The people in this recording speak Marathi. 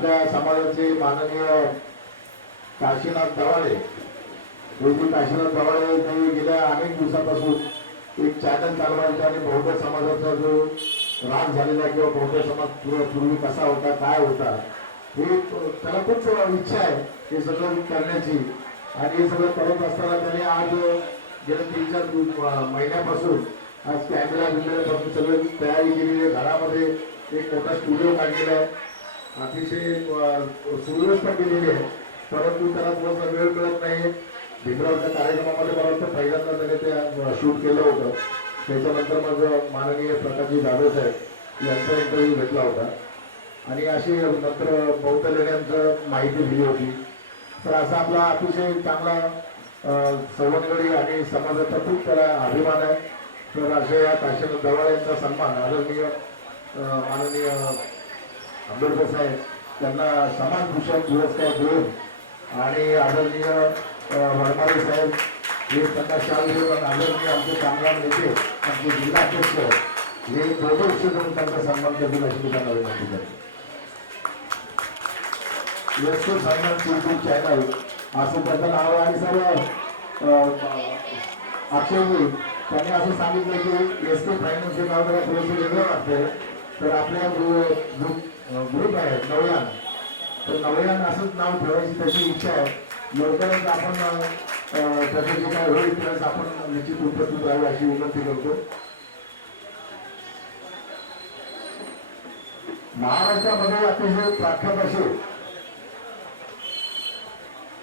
आपल्या समाजाचे माननीय काशीनाथ दवाडे योगी काशीनाथ दवाडे ते गेल्या अनेक दिवसापासून एक चॅनल चालवायचं आणि बौद्ध समाजाचा जो राग झालेला किंवा बौद्ध समाज पूर्वी कसा होता काय होता हे त्याला खूप इच्छा आहे हे सगळं करण्याची. आणि हे सगळं करत असताना त्याने आज गेल्या तीन चार महिन्यापासून आज कॅमेरा बिमेऱ्यापासून सगळं तयारी केलेली आहे. घरामध्ये एक मोठा स्टुडिओ काढलेला आहे. अतिशय सुव्यवस्था केलेली आहे. परंतु त्याला थोडासा वेळ मिळत नाही भीमरावच्या कार्यक्रमामध्ये मला वाटतं पहिल्यांदा त्याने ते शूट केलं होतं. त्याच्यानंतर माझं माननीय प्रकाशजी जाधव साहेब यांचा इंटरव्ह्यू घेतला होता. आणि अशी नंतर बौद्ध लेण्यांचं माहिती दिली होती. तर असा आपला अतिशय चांगला अं, सवंगडी आणि समाजाचा खूप त्याला अभिमान आहे. तर अशा या काशीनाथ दवाळ यांचा सन्मान आदरणीय माननीय आंबेडकर साहेब त्यांना समान भूषण पुरस्कार देऊन आणि आदरणीय वडमारे साहेब हे त्यांना शाल देऊन आदरणीय आमचे चांगला नेते आमचे जिल्हाध्यक्ष हे दोघे लक्ष त्यांचा सन्मान करतील अशी मी त्यांना विनंती करतो. यशो सन्मान यूट्यूब चॅनल असं त्याचं नाव आहे आणि सर्व अक्षयजी त्यांनी असं सांगितलं की एस के फायनान्स हे नाव त्याला थोडंसं वेगळं वाटतं तर आपल्या ग्रुप आहे नवयान. तर नवयान असंच नाव ठेवायची त्याची इच्छा आहे. लवकरच आपण त्याचं जे काय होईल त्यावेळेस आपण निश्चित उपस्थित राहू अशी विनंती करतो. महाराष्ट्रामध्ये अतिशय प्राख्यात असे